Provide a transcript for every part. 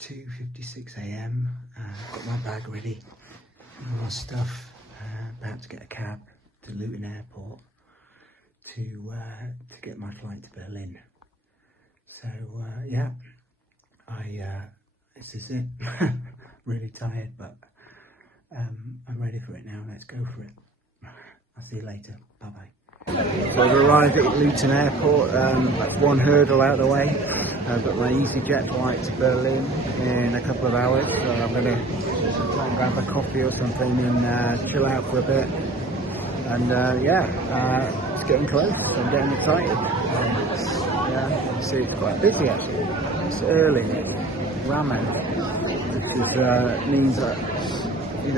2:56 a.m. Got my bag ready, all my stuff. About to get a cab to Luton Airport to get my flight to Berlin. So yeah, this is it. Really tired, but I'm ready for it now. Let's go for it. I'll see you later. Bye bye. So I've arrived at Luton Airport. That's one hurdle out of the way. I've got my EasyJet flight to Berlin in a couple of hours, so I'm going to try and grab a coffee or something and chill out for a bit. And yeah, it's getting close. I'm getting excited. It's quite busy actually. It's early. It's ramen, which means that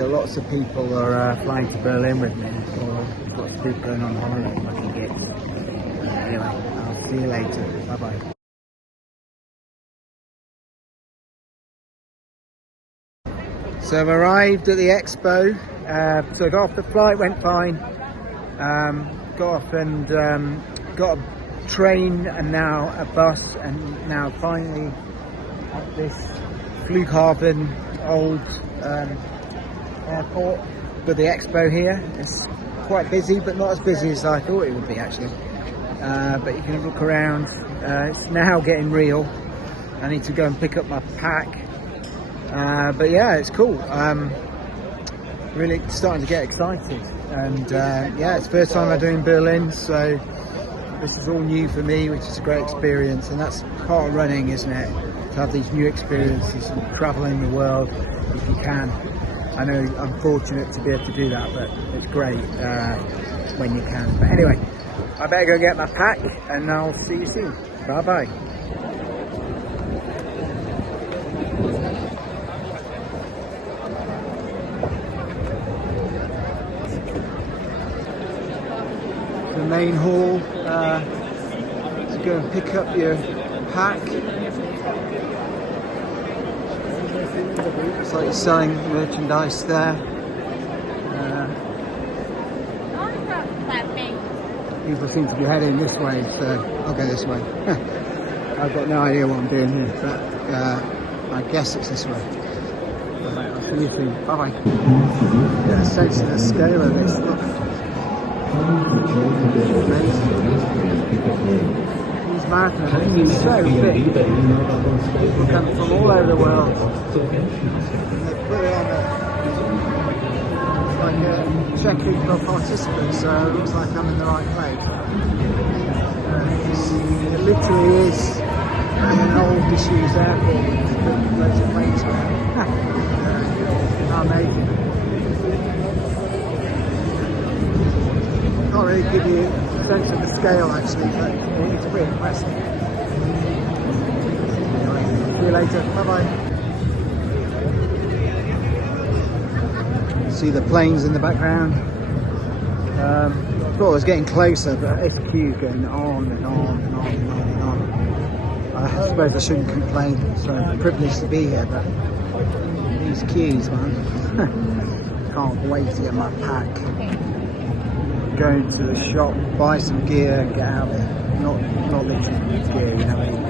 lots of people are flying to Berlin with me, or lots of people going on holiday like I get. Anyway, I'll see you later. Bye bye. So I've arrived at the Expo. So I got off the flight, went fine. Got off and got a train and now a bus, and now finally at this Flughafen old airport with the Expo here. It's quite busy, but not as busy as I thought it would be actually. But you can look around. It's now getting real. I need to go and pick up my pack. But yeah, it's cool. Really starting to get excited, and yeah, it's the first time I'm doing Berlin, so this is all new for me, which is a great experience. And that's part of running, isn't it? To have these new experiences and traveling the world if you can. I know I'm fortunate to be able to do that, but it's great when you can. But anyway, I better go get my pack and I'll see you soon. Bye bye. The main hall to go and pick up your pack. It's like you're selling merchandise there. People seem to be heading this way, so I'll go this way. I've got no idea what I'm doing here, but I guess it's this way. Alright, I'll see you soon. Bye bye. Get a sense of the scale of this. Look. These marathons are so big. People come from all over the world. They put it on like a checking for participants, so it looks like I'm in the right place. It literally is an old disused airport with loads of planes around. Amazing. Can't really give you a sense of the scale actually, but it's pretty impressive. Anyway, see you later. Bye bye. See the planes in the background. I thought I was getting closer, but this queue's going on and on and on and on and on. I suppose I shouldn't complain, so I'm privileged to be here, but these queues, man. Can't wait to get my pack. Go into the shop, buy some gear and get out of there. Not literally gear, you know what I mean?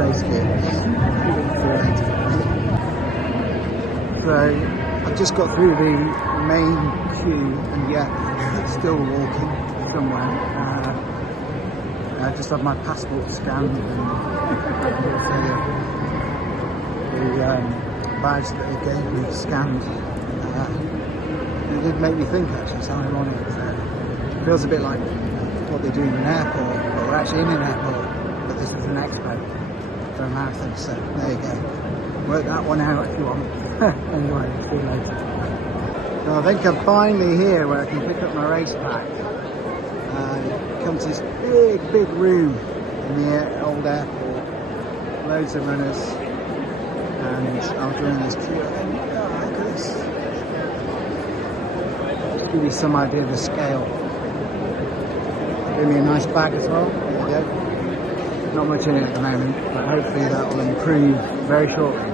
Race gear. So I've just got through the main queue and yet still walking somewhere. I just have my passport scanned and also the badge that they gave me scanned. It did make me think actually, it's ironic. It feels a bit like what they do in an airport, but we're actually in an airport, but this is an expo for a marathon, so there you go. Work that one out if you want. Anyway, see you later. So I think I'm finally here where I can pick up my race pack. Come to this big room in the old airport. Loads of runners, and I'll join this queue. Look at this. Give you some idea of the scale. Give me a nice bag as well. There you go. Not much in it at the moment, but hopefully that will improve very shortly.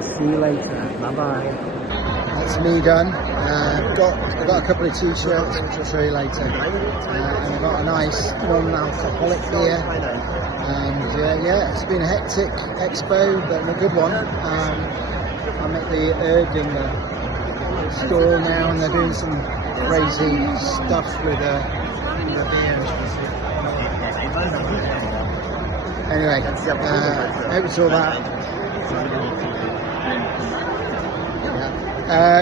See you later. Bye bye. It's me done. I've got a couple of t-shirts, which I'll show you later. And I've got a nice non-alcoholic beer. And yeah, it's been a hectic expo, but a good one. I'm at the Erdinger store now, and they're doing some crazy stuff with the beer. Anyway, hope you saw that.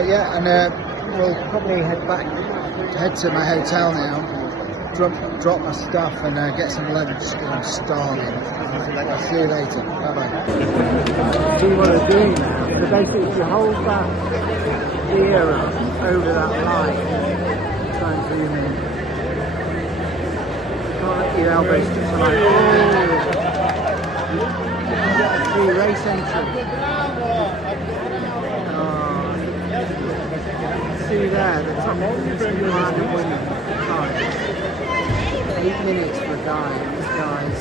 Yeah, and we'll probably head to my hotel now, drop my stuff and get some lunch because I'm starving. I'll see you later. Bye bye. See what they're doing now. So basically, if you hold that ear up over that line, try and zoom in. Can't let your elbows just like, you get a free race entry. See there, the top man and women time. 8 minutes for a guy, and this guy's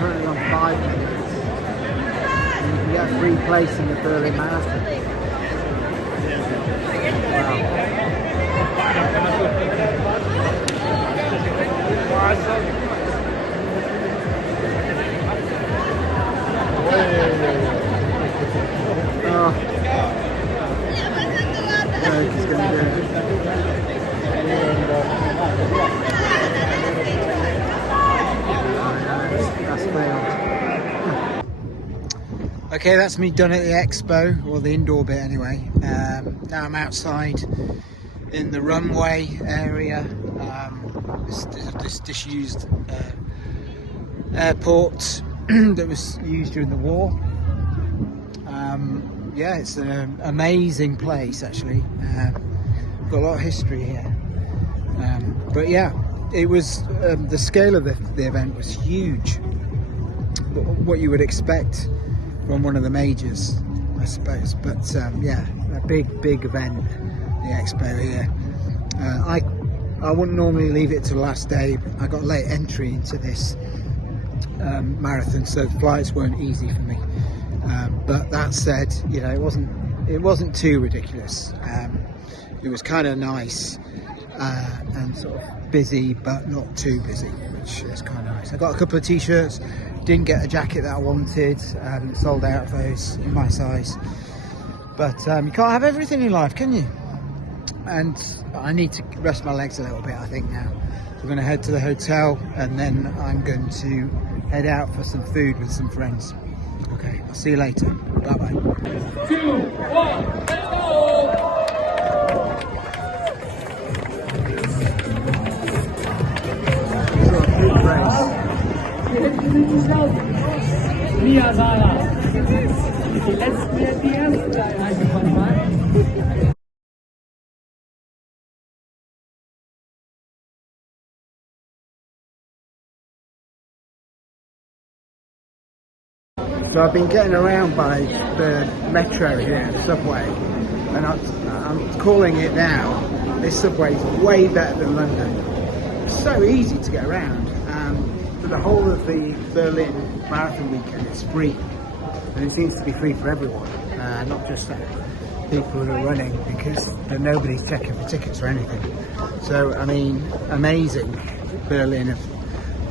currently on 5 minutes. And you can get a free place in the Berlin Marathon. Wow. Oh. He's going to do it. That's failed. Okay, that's me done at the expo, or the indoor bit anyway. Now I'm outside in the runway area. This disused airport that was used during the war. Yeah, it's an amazing place actually. Got a lot of history here. But yeah, it was the scale of the event was huge. What you would expect from one of the majors, I suppose. But yeah, a big event, the expo here. I wouldn't normally leave it to the last day. I got late entry into this marathon, so the flights weren't easy for me. But that said, you know, it wasn't too ridiculous. It was kind of nice and sort of busy, but not too busy, which is kind of nice. I got a couple of t-shirts, didn't get a jacket that I wanted, sold out of those in my size. But you can't have everything in life, can you? And I need to rest my legs a little bit, I think, now. So we're going to head to the hotel, and then I'm going to head out for some food with some friends. Okay, I'll see you later. Bye bye. 2, 1, let's go! So I've been getting around by the metro here, the subway, and I'm calling it now. This subway is way better than London. It's so easy to get around. For the whole of the Berlin Marathon weekend, it's free, and it seems to be free for everyone, not just people who are running, because nobody's checking for tickets or anything. So I mean, amazing. Berlin,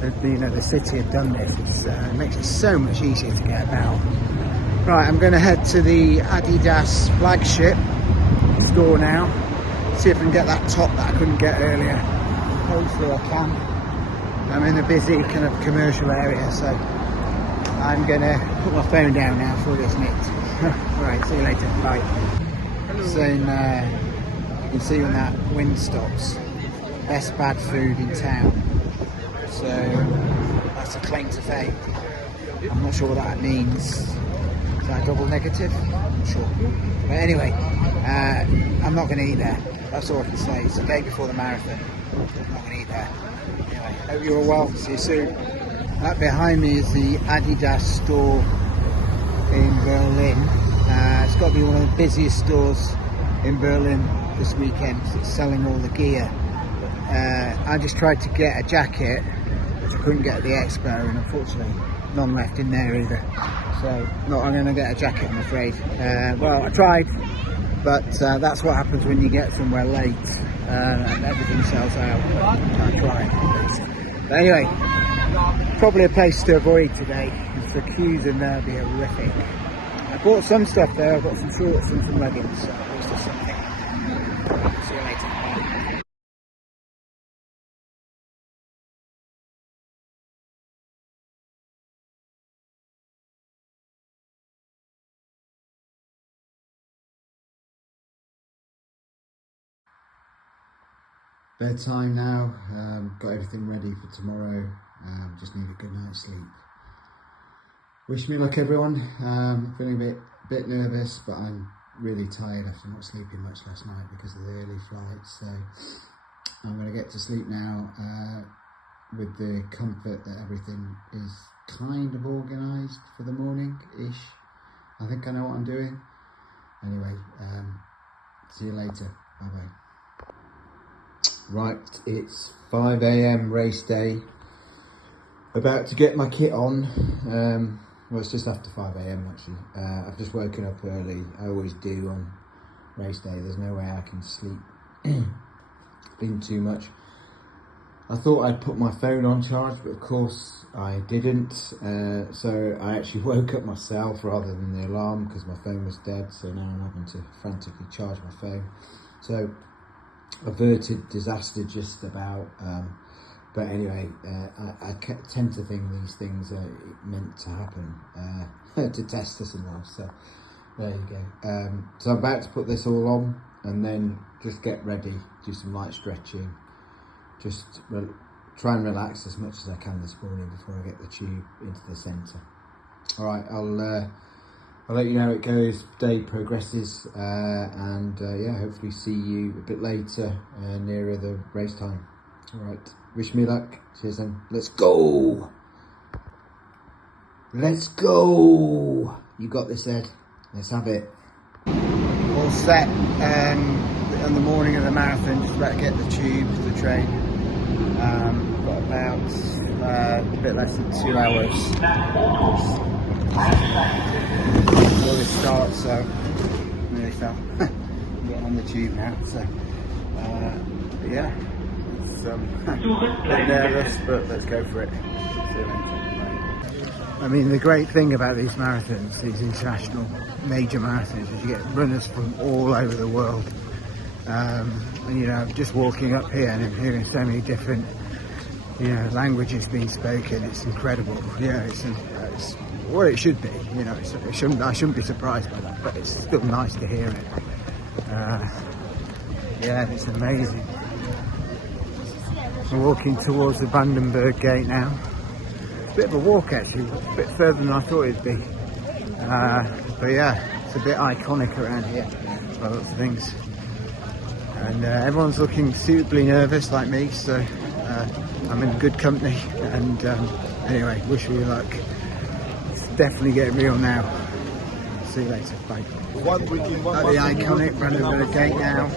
the city have done this. It makes it so much easier to get about. Right, I'm going to head to the Adidas flagship store now, see if I can get that top that I couldn't get earlier. Hopefully I can. I'm in a busy kind of commercial area, so I'm going to put my phone down now for this meet. Right, see you later. Bye. So you can see when that wind stops, best bad food in town. So that's a claim to fame. I'm not sure what that means. Is that a double negative? I'm not sure. But anyway, I'm not going to eat there. That's all I can say. It's the day before the marathon. I'm not going to eat there. Anyway, hope you're all well. See you soon. That behind me is the Adidas store in Berlin. It's got to be one of the busiest stores in Berlin this weekend. It's selling all the gear. I just tried to get a jacket, which I couldn't get at the expo, and unfortunately none left in there either. So not I'm going to get a jacket, I'm afraid. Well, I tried, but that's what happens when you get somewhere late and everything sells out. I tried. But anyway, probably a place to avoid today, because the queues in there be horrific. I bought some stuff there. I've got some shorts and some leggings, so at least there's something. See you later. Bedtime now, got everything ready for tomorrow, just need a good night's sleep. Wish me luck, everyone. Feeling a bit nervous, but I'm really tired after not sleeping much last night because of the early flight, so I'm going to get to sleep now with the comfort that everything is kind of organised for the morning-ish. I think I know what I'm doing. Anyway, see you later. Bye-bye. Right, it's 5 AM race day. About to get my kit on. Well, it's just after 5 AM actually. I've just woken up early. I always do on race day. There's no way I can sleep in too much. I thought I'd put my phone on charge, but of course I didn't. So I actually woke up myself rather than the alarm because my phone was dead. So now I'm having to frantically charge my phone. So averted disaster just about. But anyway, I tend to think these things are meant to happen to test us in life. So there you go. So I'm about to put this all on and then just get ready, do some light stretching, just try and relax as much as I can this morning before I get the tube into the centre. All right, I'll let you know how it goes, day progresses, and yeah, hopefully see you a bit later nearer the race time. All right, wish me luck. Cheers then. Let's go. Let's go. You got this, Ed. Let's have it. All set on the morning of the marathon, just about to get the tube, the train. Got about a bit less than 2 hours before this starts, so nearly fell. I'm getting on the tube now, so yeah. A bit nervous, but let's go for it. See you later. I mean, the great thing about these marathons, these international major marathons, is you get runners from all over the world. And you know, just walking up here and hearing so many different, you know, languages being spoken, it's incredible. Yeah, it's what it should be. You know, I shouldn't be surprised by that, but it's still nice to hear it. Yeah, it's amazing. We're walking towards the Vandenberg gate now. It's a bit of a walk actually, a bit further than I thought it'd be. But yeah, it's a bit iconic around here by lots of things. And everyone's looking suitably nervous like me, so I'm in good company. And anyway, wish me luck. It's definitely getting real now. See you later. Bye. At the iconic Vandenberg gate now.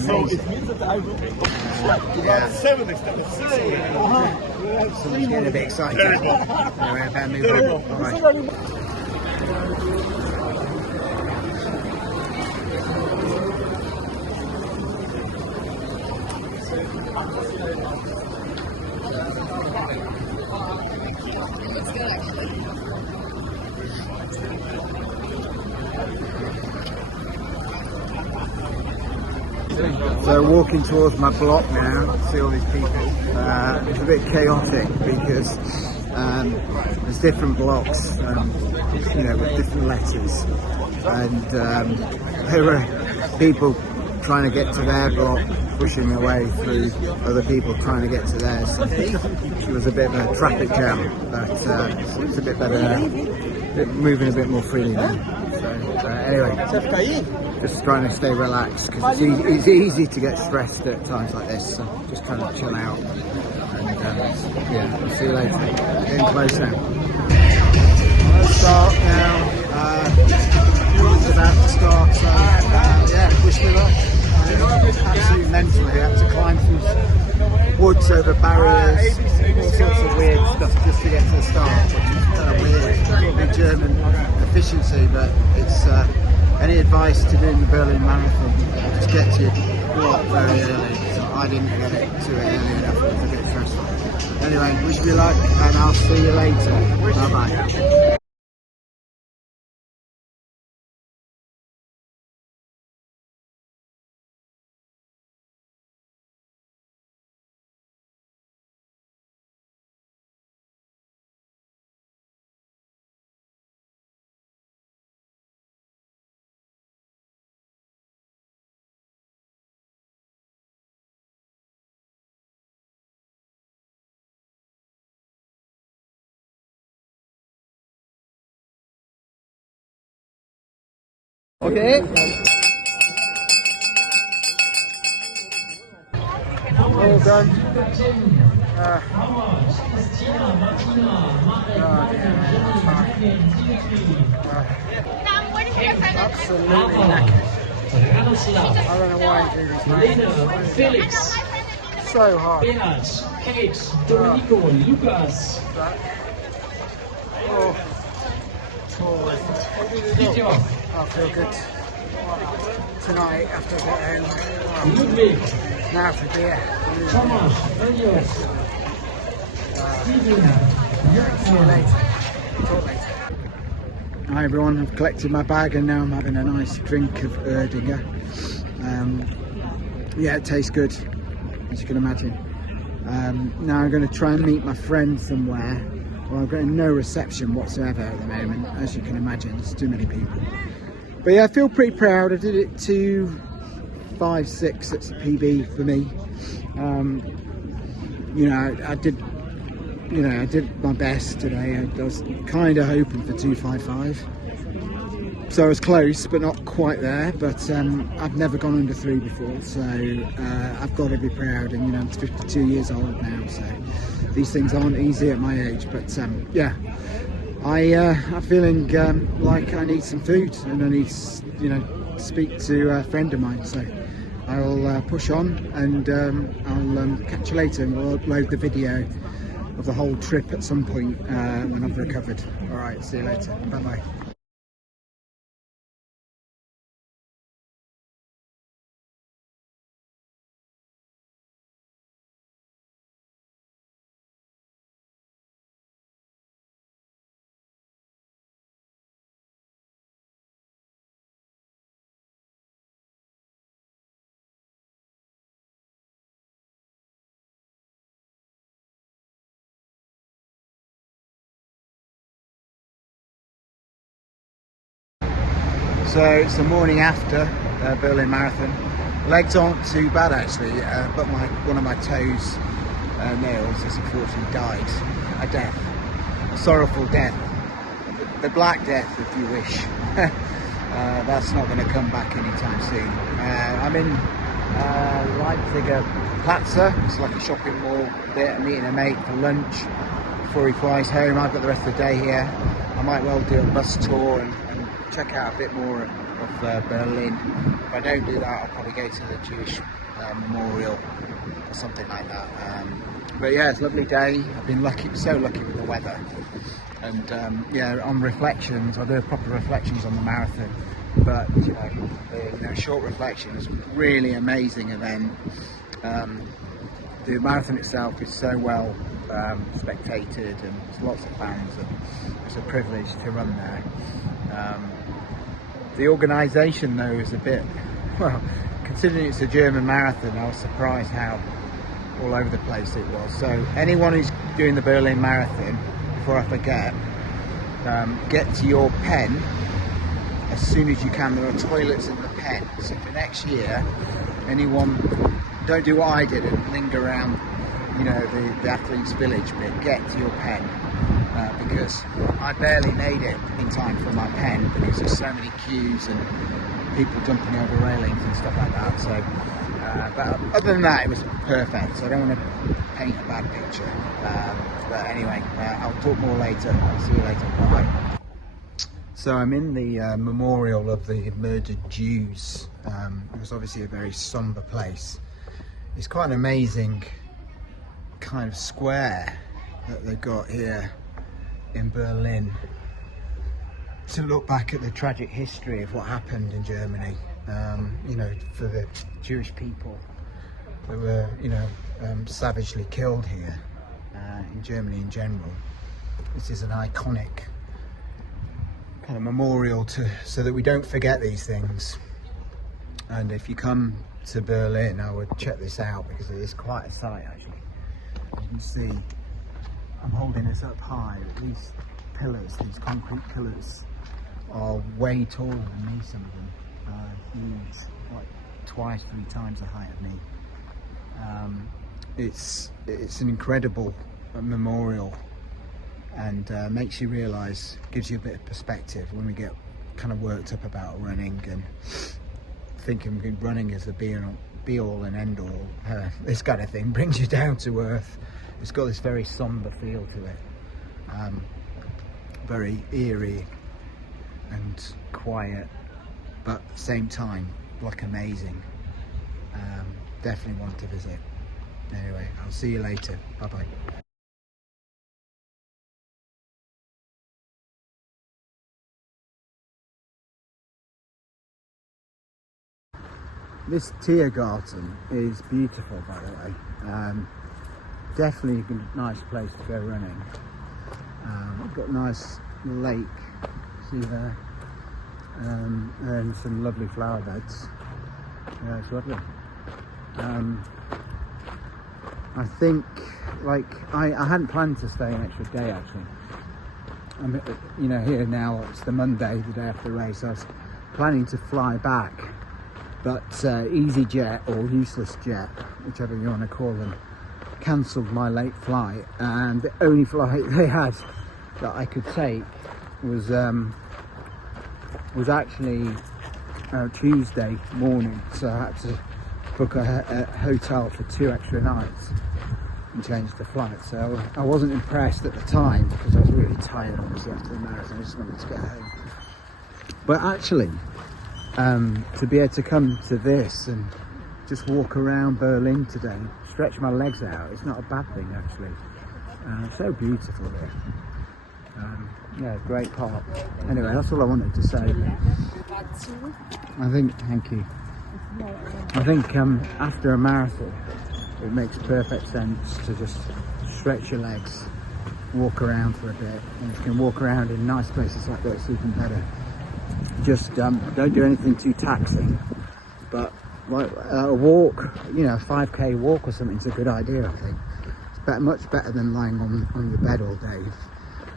So it means that I will about 7 extended. Someone's getting a bit excited. Anyway, I better move on. Alright. Looks good actually. So walking towards my block now, see all these people. It's a bit chaotic because there's different blocks, you know, with different letters, and there were people trying to get to their block, pushing their way through other people trying to get to theirs. It was a bit of a traffic jam, but it's a bit better, moving a bit more freely now. So anyway, just trying to stay relaxed because it's easy to get stressed at times like this, so just trying to chill out. And yeah, I'll see you later. Getting close now. Let's start now. It's about to start, so yeah, wish me luck. Absolutely mental here. I had to climb through woods over barriers, all sorts of weird stuff just to get to the start, which is kind of weird. It's probably German efficiency, but it's any advice to doing the Berlin Marathon, just get to your block very early. So I didn't get it to it early enough, it was a bit stressful. Anyway, wish me luck, and I'll see you later. Bye bye. Okay. All done. Absolutely knackered. I don't know why I do this. Felix, So hard. Bernard, Kate, Domenico, Lucas, Oh. Peter, I feel good tonight after I get home. Ludwig, Now for beer. Thomas, Elliot, Steven, See you later. Talk later. Hi everyone, I've collected my bag and now I'm having a nice drink of Erdinger. Yeah, it tastes good, as you can imagine. Now I'm going to try and meet my friend somewhere. Well, I've got no reception whatsoever at the moment, as you can imagine. There's too many people. But yeah, I feel pretty proud. I did it 2:56. That's a PB for me. You know, I did my best today. I was kind of hoping for 2:55. So I was close, but not quite there. But I've never gone under 3 before, so I've got to be proud. And you know, I'm 52 years old now, so these things aren't easy at my age. But yeah, I'm feeling like I need some food, and I need to speak to a friend of mine. So I'll push on, and I'll catch you later, and we'll upload the video of the whole trip at some point when I've recovered. All right, see you later. Bye bye. So it's the morning after Berlin Marathon. Legs aren't too bad actually, but one of my toes nails has unfortunately died a death, a sorrowful death, the black death if you wish. That's not going to come back anytime soon. I'm in Leipziger Platz. It's like a shopping mall bit. I'm meeting a mate for lunch before he flies home. I've got the rest of the day here. I might well do a bus tour and check out a bit more of Berlin. If I don't do that, I'll probably go to the Jewish memorial or something like that. But yeah, it's a lovely day. I've been so lucky with the weather. And yeah, on reflections, I do proper reflections on the marathon. But you know, short reflections, really amazing event. The marathon itself is so well spectated, and there's lots of fans, and it's a privilege to run there. The organisation though is a bit, well, considering it's a German marathon, I was surprised how all over the place it was. So anyone who's doing the Berlin Marathon, before I forget, get to your pen as soon as you can. There are toilets in the pen, so for next year, anyone, don't do what I did and linger around, you know, the athletes village bit. Get to your pen, because I barely made it in time for my pen because there's so many queues and people jumping over railings and stuff like that. So but other than that, it was perfect, so I don't want to paint a bad picture. But anyway, I'll talk more later. I'll see you later. Bye. So I'm in the memorial of the murdered Jews. It was obviously a very somber place. It's quite an amazing kind of square. that they got here in Berlin to look back at the tragic history of what happened in Germany, you know, for the Jewish people that were, you know, savagely killed here in Germany in general. This is an iconic kind of memorial so that we don't forget these things. And if you come to Berlin, I would check this out because it is quite a sight actually. You can see I'm holding this up high. These pillars, these concrete pillars, are way taller than me, some of them. Huge, like twice, 3 times the height of me. It's an incredible memorial, and makes you realise, gives you a bit of perspective when we get kind of worked up about running and thinking running is the be all and end all. This kind of thing brings you down to earth. It's got this very somber feel to it, very eerie and quiet, but at the same time like amazing. Definitely want to visit. Anyway, I'll see you later. Bye bye. This Tiergarten is beautiful, by the way. Definitely a nice place to go running. We've got a nice lake, see there, and some lovely flower beds. Yeah, it's lovely. I think, like, I hadn't planned to stay an extra day actually. I'm, you know, here now, it's the Monday, the day after the race. I was planning to fly back, but EasyJet, or Useless Jet, whichever you want to call them, cancelled my late flight, and the only flight they had that I could take was actually Tuesday morning, so I had to book a hotel for 2 extra nights and change the flight. So I wasn't impressed at the time because I was really tired, obviously, after the marathon. I just wanted to get home. But actually, to be able to come to this and just walk around Berlin today, stretch my legs out, it's not a bad thing actually. So beautiful here. Yeah, great park. Anyway, that's all I wanted to say. I think, thank you. I think after a marathon, it makes perfect sense to just stretch your legs, walk around for a bit. And if you can walk around in nice places like this, even better. Just don't do anything too taxing, but like a walk, you know, a 5k walk or something is a good idea. I think it's much better than lying on your bed all day,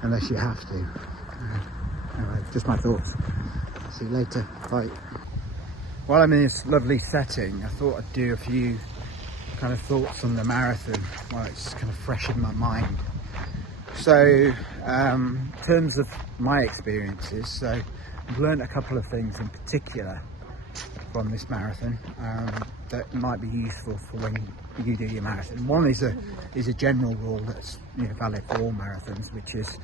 unless you have to. Anyway, just my thoughts. See you later. Bye. While I'm in this lovely setting, I thought I'd do a few kind of thoughts on the marathon while it's kind of fresh in my mind. So, in terms of my experiences, so I've learned a couple of things in particular from this marathon that might be useful for when you do your marathon. One is a general rule that's, you know, valid for all marathons, which is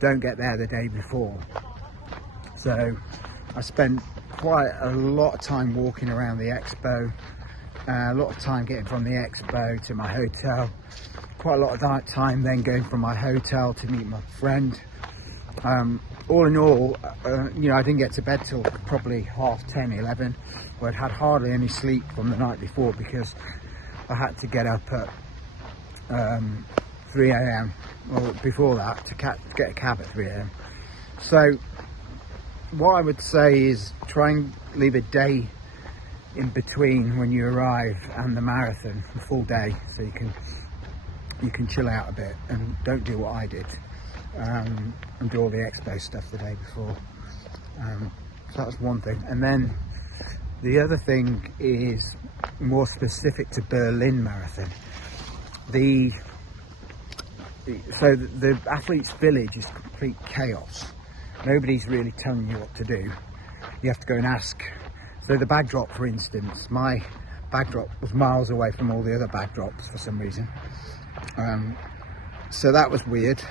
don't get there the day before. So I spent quite a lot of time walking around the Expo, a lot of time getting from the Expo to my hotel, quite a lot of that time then going from my hotel to meet my friend. All in all, you know, I didn't get to bed till probably 10:30, 11, where I'd had hardly any sleep from the night before because I had to get up at 3 a.m. or before that to get a cab at 3 a.m. So what I would say is try and leave a day in between when you arrive and the marathon, a full day, so you can chill out a bit and don't do what I did, and do all the Expo stuff the day before. So that's one thing. And then the other thing is more specific to Berlin Marathon. So the athletes' village is complete chaos. Nobody's really telling you what to do. You have to go and ask. So the bag drop, for instance, my bag drop was miles away from all the other bag drops for some reason. So that was weird.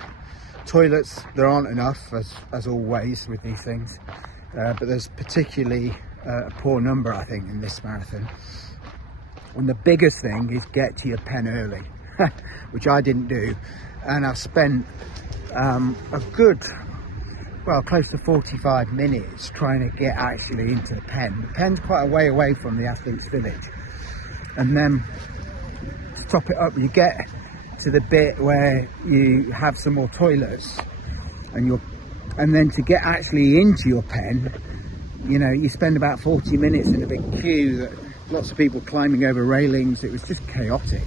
Toilets, there aren't enough, as always with these things. But there's particularly a poor number, I think, in this marathon. And the biggest thing is get to your pen early, which I didn't do. and I've spent a good, well, close to 45 minutes trying to get actually into the pen. The pen's quite a way away from the athletes village, and then to top it up, you get to the bit where you have some more toilets, and then to get actually into your pen, you know, you spend about 40 minutes in a big queue, that lots of people climbing over railings. It was just chaotic,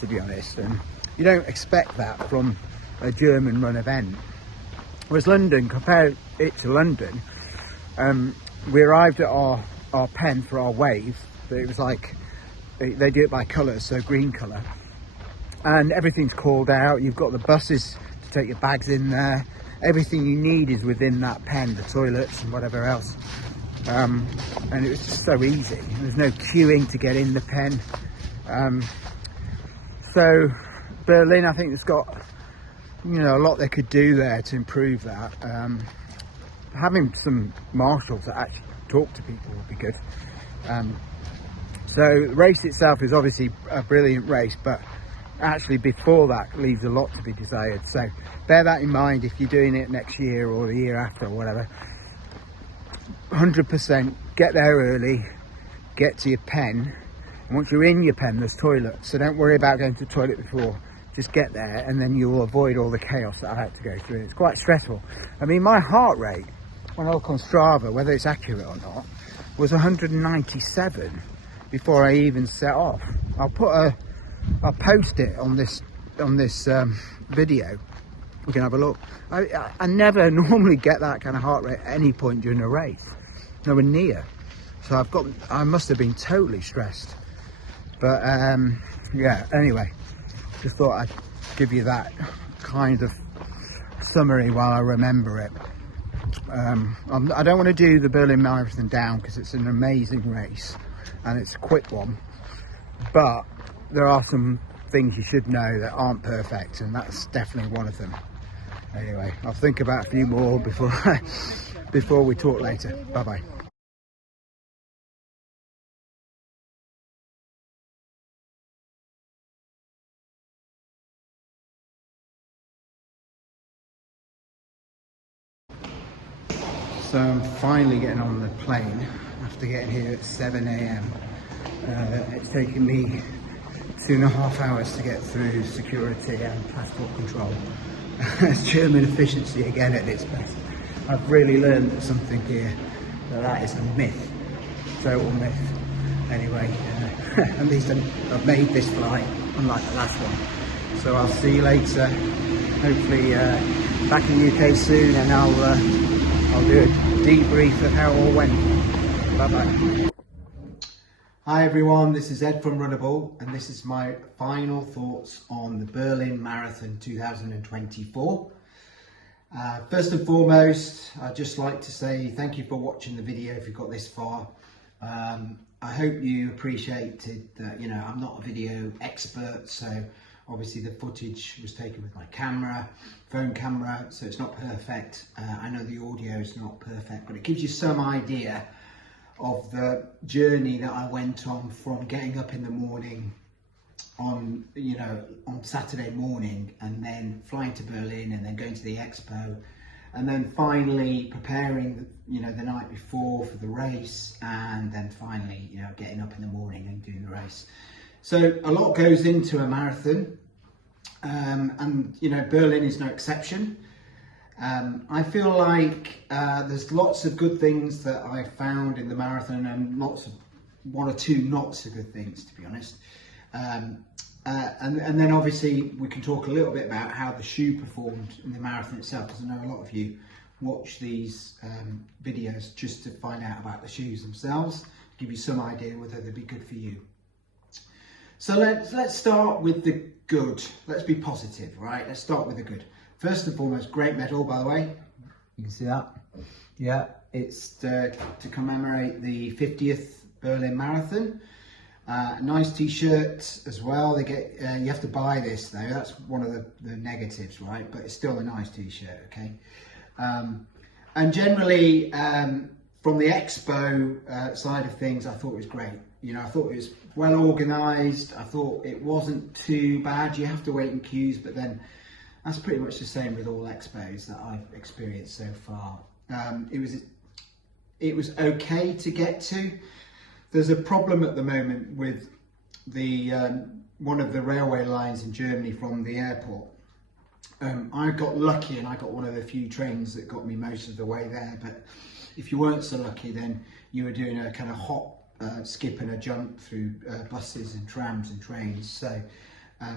to be honest, and you don't expect that from a German run event. Whereas London, compare it to London, we arrived at our pen for our wave, but it was like, they do it by colours, so green colour, and everything's called out. You've got the buses to take your bags in there. Everything you need is within that pen, the toilets and whatever else, and it was just so easy. There's no queuing to get in the pen. So Berlin, I think, has got, you know, a lot they could do there to improve that. Having some marshals that actually talk to people would be good. So the race itself is obviously a brilliant race, but actually before that leaves a lot to be desired. So bear that in mind if you're doing it next year or the year after or whatever. 100% get there early, get to your pen, and once you're in your pen there's toilets, so don't worry about going to the toilet before. Just get there, and then you'll avoid all the chaos that I had to go through. It's quite stressful. I mean, my heart rate, when I look on Strava, whether it's accurate or not, was 197 before I even set off. I'll post it on this video. You can have a look. I never normally get that kind of heart rate at any point during a race, nowhere near. So I must have been totally stressed. But yeah, anyway, just thought I'd give you that kind of summary while I remember it. I don't want to do the Berlin Marathon down because it's an amazing race and it's a quick one, but there are some things you should know that aren't perfect, and that's definitely one of them. Anyway, I'll think about a few more before we talk later. Bye bye. So I'm finally getting on the plane after getting here at 7 AM. It's taken me 2.5 hours to get through security and passport control. It's German efficiency again at its best. I've really learned something here, that is a myth, total myth. Anyway, at least I've made this flight, unlike the last one. So I'll see you later, hopefully back in the UK soon, and I'll do a debrief of how it all went. Bye bye. Hi everyone, this is Ed from Runnable, and this is my final thoughts on the Berlin Marathon 2024. First and foremost, I'd just like to say thank you for watching the video if you've got this far. I hope you appreciated that, you know, I'm not a video expert, so obviously the footage was taken with my camera, phone camera, so it's not perfect. I know the audio is not perfect, but it gives you some idea of the journey that I went on, from getting up in the morning on Saturday morning, and then flying to Berlin, and then going to the Expo, and then finally preparing, the night before for the race, and then finally, getting up in the morning and doing the race. So a lot goes into a marathon, and Berlin is no exception. I feel like there's lots of good things that I found in the marathon, and one or two not so good things, to be honest. And then obviously we can talk a little bit about how the shoe performed in the marathon itself, because I know a lot of you watch these videos just to find out about the shoes themselves, give you some idea whether they'd be good for you. So let's start with the good. Let's be positive, right? Let's start with the good. First and foremost, great medal, by the way. You can see that. Yeah, it's to commemorate the 50th Berlin Marathon. Nice t-shirt as well. They get you have to buy this though. That's one of the negatives, right? But it's still a nice t-shirt, okay? And generally, from the Expo side of things, I thought it was great. I thought it was well organised. I thought it wasn't too bad. You have to wait in queues, but then that's pretty much the same with all expos that I've experienced so far. It was okay to get to. There's a problem at the moment with the one of the railway lines in Germany from the airport. I got lucky and I got one of the few trains that got me most of the way there, but if you weren't so lucky, then you were doing a kind of hop, skip and a jump through buses and trams and trains. So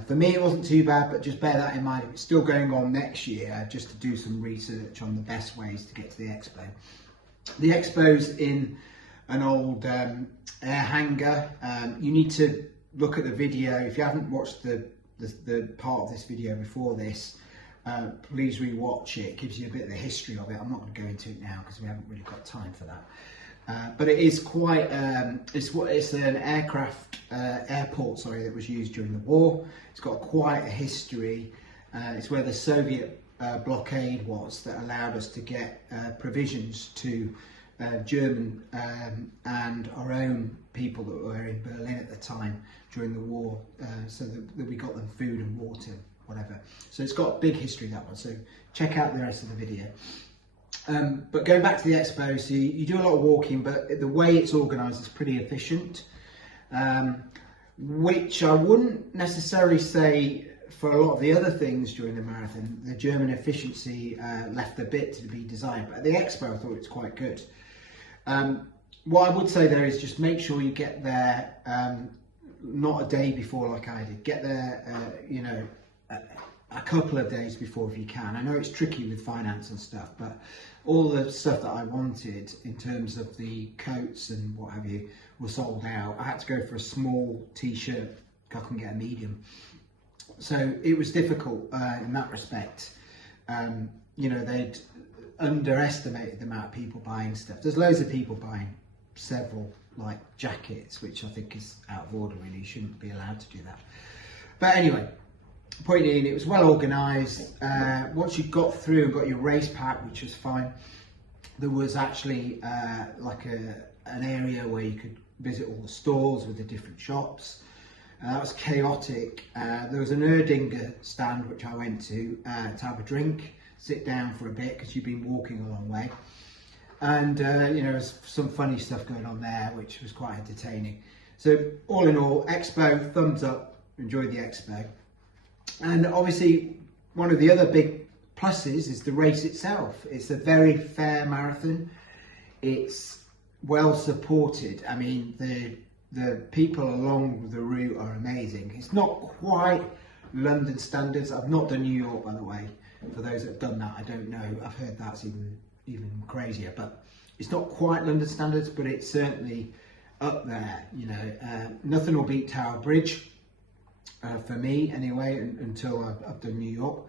for me it wasn't too bad, but just bear that in mind. It's still going on next year, just to do some research on the best ways to get to the expo. The expo's in an old air hangar. You need to look at the video. If you haven't watched the part of this video before this, please re-watch it. It gives you a bit of the history of it. I'm not going to go into it now because we haven't really got time for that. But it is quite, it's an airport, sorry, that was used during the war. It's got quite a history. It's where the Soviet blockade was that allowed us to get provisions to German and our own people that were in Berlin at the time during the war, so that we got them food and water, whatever. So it's got a big history, that one, so check out the rest of the video. But going back to the expo, so you do a lot of walking, but the way it's organised is pretty efficient, which I wouldn't necessarily say for a lot of the other things during the marathon. The German efficiency left a bit to be desired, but at the expo I thought it was quite good. What I would say there is just make sure you get there not a day before like I did. Get there, you know, a couple of days before if you can. I know it's tricky with finance and stuff, but all the stuff that I wanted in terms of the coats and what have you were sold out. I had to go for a small t-shirt. I couldn't get a medium. So it was difficult in that respect. You know, they'd underestimated the amount of people buying stuff. There's loads of people buying several like jackets, which I think is out of order really. You shouldn't be allowed to do that. But anyway, point in, it was well organised. Once you got through and got your race pack, which was fine, there was actually like an area where you could visit all the stalls with the different shops. That was chaotic. There was an Erdinger stand which I went to have a drink, sit down for a bit because you've been walking a long way, and you know, there's some funny stuff going on there which was quite entertaining. So all in all, expo, thumbs up, enjoyed the expo. And obviously one of the other big pluses is the race itself. It's a very fair marathon. It's well supported. I mean, the people along the route are amazing. It's not quite London standards. I've not done New York, by the way. For those that have done that, I don't know. I've heard that's even crazier, but it's not quite London standards, but it's certainly up there. You know, nothing will beat Tower Bridge for me anyway, until I've done New York.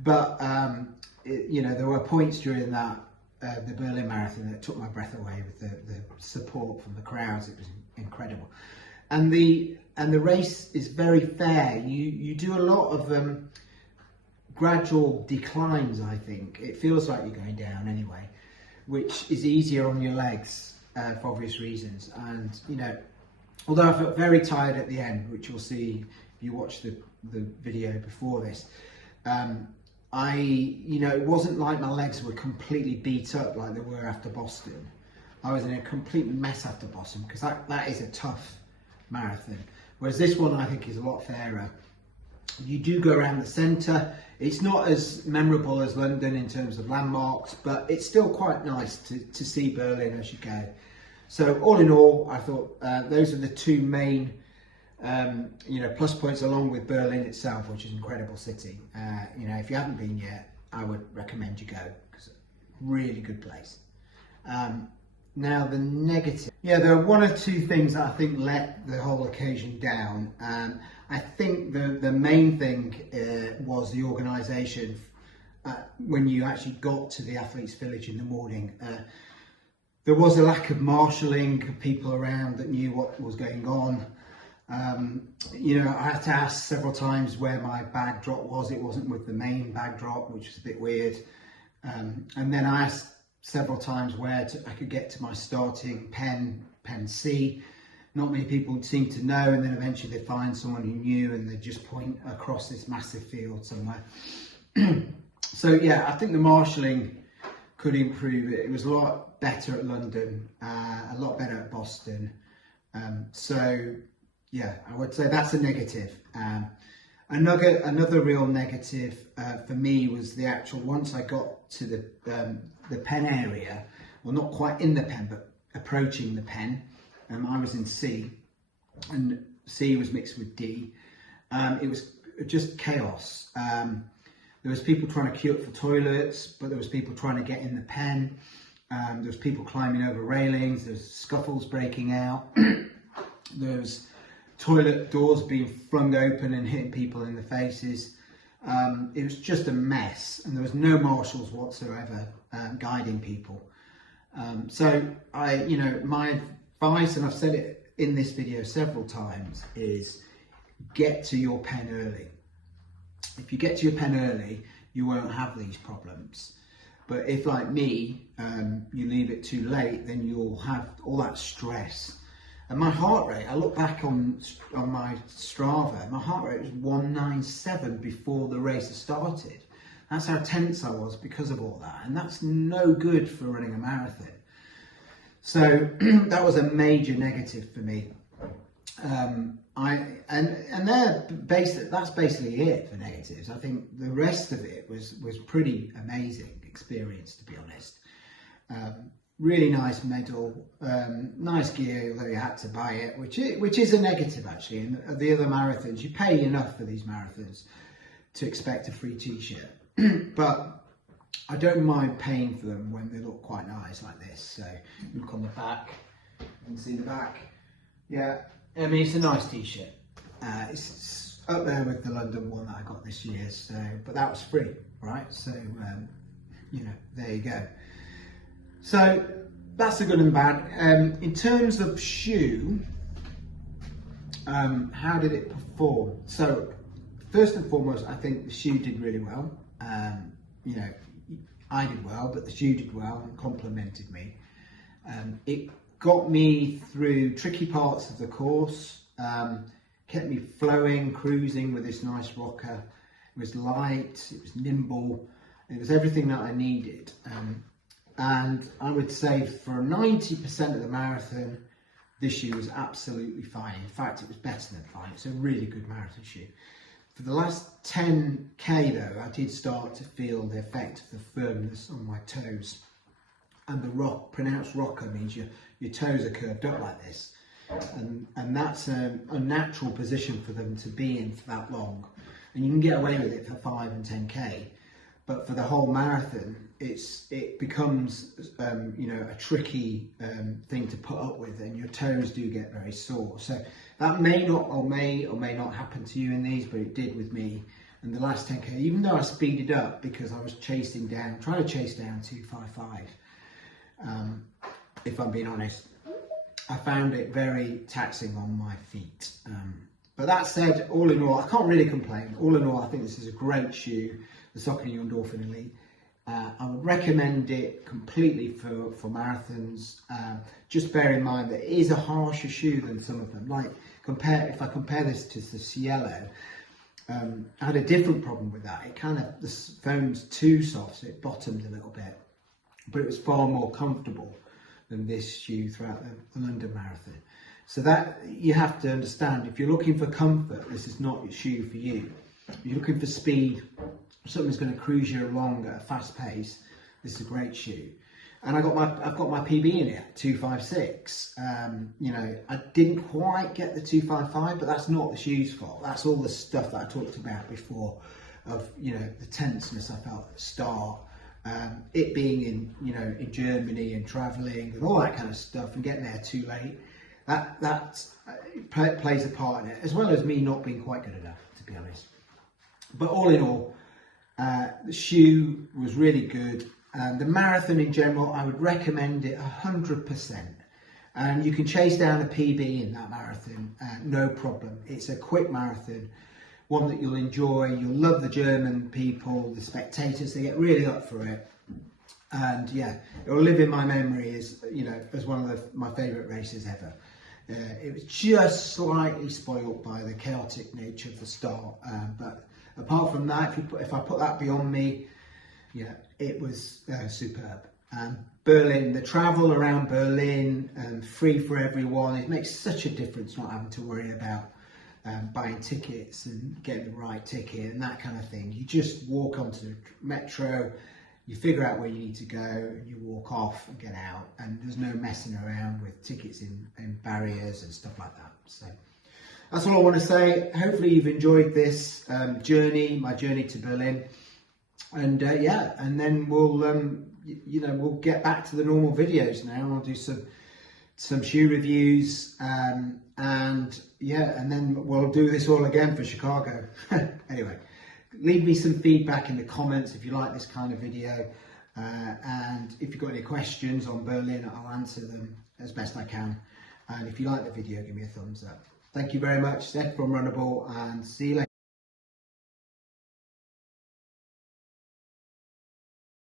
But you know, there were points during that the Berlin Marathon that took my breath away with the support from the crowds. It was incredible, and the race is very fair. You do a lot of gradual declines. I think it feels like you're going down anyway, which is easier on your legs for obvious reasons. And you know, although I felt very tired at the end, which you'll see if you watch the video before this, you know, it wasn't like my legs were completely beat up like they were after Boston. I was in a complete mess after Boston because that is a tough marathon. Whereas this one I think is a lot fairer. You do go around the centre. It's not as memorable as London in terms of landmarks, but it's still quite nice to see Berlin as you go. So all in all, I thought those are the two main you know, plus points, along with Berlin itself, which is an incredible city. You know, if you haven't been yet, I would recommend you go because really good place. Now the negative, yeah, there are one or two things that I think let the whole occasion down. I think the main thing was the organisation. When you actually got to the Athletes Village in the morning, there was a lack of marshalling of people around that knew what was going on. You know, I had to ask several times where my bag drop was. It wasn't with the main bag drop, which was a bit weird. And then I asked several times where I could get to my starting pen C. Not many people seemed to know, and then eventually they'd find someone who knew and they'd just point across this massive field somewhere. So yeah, I think the marshalling could improve it. It was a lot better at London, a lot better at Boston. So yeah, I would say that's a negative. Another real negative for me was the actual, once I got to the pen area, well, not quite in the pen, but approaching the pen. I was in C, and C was mixed with D. It was just chaos. There was people trying to queue up for toilets, but there was people trying to get in the pen. There was people climbing over railings. There was scuffles breaking out. There was toilet doors being flung open and hitting people in the faces. It was just a mess, and there was no marshals whatsoever guiding people. So my advice, and I've said it in this video several times, is get to your pen early. If you get to your pen early, you won't have these problems. But if, like me, you leave it too late, then you'll have all that stress. And my heart rate, I look back on my Strava, my heart rate was 197 before the race had started. That's how tense I was because of all that. And that's no good for running a marathon. So that was a major negative for me. That's basically it for negatives. I think the rest of it was pretty amazing experience, to be honest. Really nice medal, nice gear, although you had to buy it, which is a negative actually. In the other marathons, you pay enough for these marathons to expect a free t-shirt, but I don't mind paying for them when they look quite nice like this. So look on the back, you can see the back. Yeah, I mean, it's a nice t-shirt. It's up there with the London one that I got this year. So, but that was free, right? So, there you go. So that's the good and the bad. In terms of shoe, how did it perform? So first and foremost, I think the shoe did really well. I did well, but the shoe did well and complimented me. It got me through tricky parts of the course, kept me flowing, cruising with this nice rocker. It was light, it was nimble, it was everything that I needed. And I would say for 90% of the marathon, this shoe was absolutely fine. In fact, it was better than fine. It's a really good marathon shoe. For the last 10k though, I did start to feel the effect of the firmness on my toes. And the rock, pronounced rocker, means your toes are curved up like this. And that's a natural position for them to be in for that long. And you can get away with it for 5 and 10k. But for the whole marathon, it becomes a tricky thing to put up with, and your toes do get very sore. So that may or may not happen to you in these, but it did with me. And the last 10k, even though I speeded up because I was trying to chase down 2:55. If I'm being honest, I found it very taxing on my feet. But that said, all in all, I can't really complain. All in all, I think this is a great shoe, the Saucony Endorphin Elite. I would recommend it completely for marathons. Just bear in mind that it is a harsher shoe than some of them. If I compare this to the Cielo, I had a different problem with that. The foam's too soft, so it bottomed a little bit. But it was far more comfortable than this shoe throughout the London Marathon. So that you have to understand, if you're looking for comfort, this is not your shoe for you. If you're looking for speed, something that's going to cruise you along at a fast pace, this is a great shoe. And I've got my PB in it, 256. I didn't quite get the 255, but that's not the shoe's fault. That's all the stuff that I talked about before, of the tenseness I felt at the start. It being in Germany and travelling and all that kind of stuff, and getting there too late, that plays a part in it, as well as me not being quite good enough, to be honest. But all in all, the shoe was really good. The marathon in general, I would recommend it 100%. And you can chase down a PB in that marathon, no problem. It's a quick marathon, one that you'll enjoy. You'll love the German people, the spectators, they get really up for it. And yeah, it will live in my memory as one of my favourite races ever. It was just slightly spoilt by the chaotic nature of the start, but apart from that, if I put that beyond me, yeah, it was superb. Berlin, the travel around Berlin, free for everyone. It makes such a difference not having to worry about buying tickets and getting the right ticket and that kind of thing. You just walk onto the metro, you figure out where you need to go, and you walk off and get out. And there's no messing around with tickets in barriers and stuff like that. So that's all I want to say. Hopefully you've enjoyed this journey, my journey to Berlin. And yeah, and then we'll we'll get back to the normal videos now. I'll do some shoe reviews, and yeah, and then we'll do this all again for Chicago. Anyway, leave me some feedback in the comments if you like this kind of video, and if you've got any questions on Berlin, I'll answer them as best I can. And if you like the video, give me a thumbs up. Thank you very much. Seth from Runnable, and see you later.